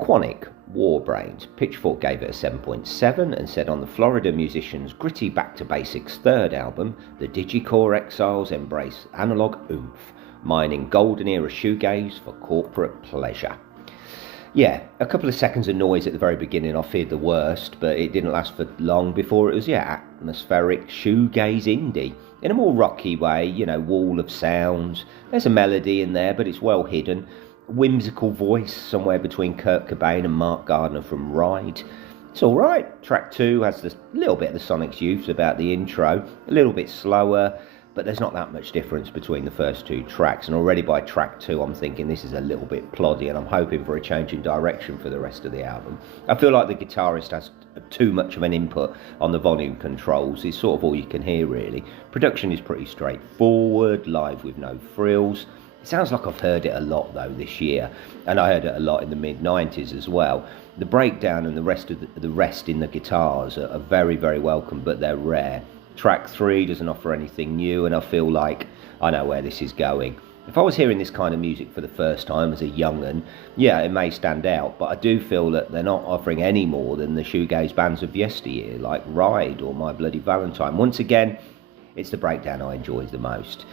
Quannic Warbrained. Pitchfork gave it a 7.7 and said on the Florida musician's gritty back to basics third album, the digicore exiles embrace analog oomph, mining golden era shoegaze for corporate pleasure. Yeah, a couple of seconds of noise at the very beginning, I feared the worst, but it didn't last for long before it was, atmospheric shoegaze indie. In a more rocky way, wall of sounds. There's a melody in there, but it's well hidden. Whimsical voice somewhere between Kurt Cobain and Mark Gardner from Ride. It's alright. Track 2 has a little bit of the Sonic's Youth about the intro, a little bit slower, but there's not that much difference between the first two tracks, and already by track 2 I'm thinking this is a little bit ploddy, and I'm hoping for a change in direction for the rest of the album. I feel like the guitarist has too much of an input on the volume controls. It's sort of all you can hear really. Production is pretty straightforward, live with no frills. It sounds like I've heard it a lot though this year, and I heard it a lot in the mid-90s as well. The breakdown and the rest in the guitars are very, very welcome, but they're rare. Track 3 doesn't offer anything new, and I feel like I know where this is going. If I was hearing this kind of music for the first time as a young'un, it may stand out, but I do feel that they're not offering any more than the shoegaze bands of yesteryear, like Ride or My Bloody Valentine. Once again, it's the breakdown I enjoy the most.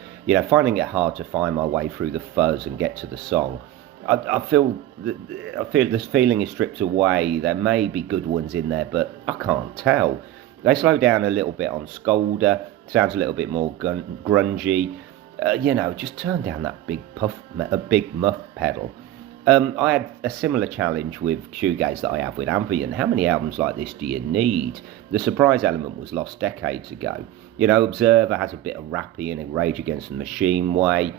Finding it hard to find my way through the fuzz and get to the song. I feel this feeling is stripped away. There may be good ones in there, but I can't tell. They slow down a little bit on Scolder, sounds a little bit more grungy. Just turn down that big muff pedal. I had a similar challenge with shoegaze that I have with ambient. How many albums like this do you need? The surprise element was lost decades ago. Observer has a bit of rappy in a Rage Against the Machine way,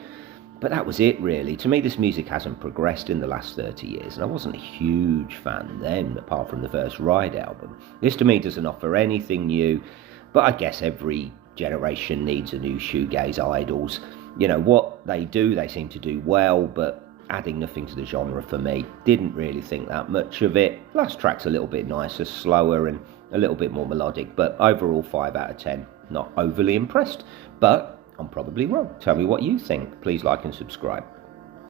but that was it really. To me, this music hasn't progressed in the last 30 years, and I wasn't a huge fan then, apart from the first Ride album. This to me doesn't offer anything new, but I guess every generation needs a new shoegaze idols. What they do, they seem to do well, but adding nothing to the genre for me. Didn't really think that much of it. Last track's a little bit nicer, slower, and a little bit more melodic, but overall 5 out of 10. Not overly impressed, but I'm probably wrong. Tell me what you think. Please like and subscribe.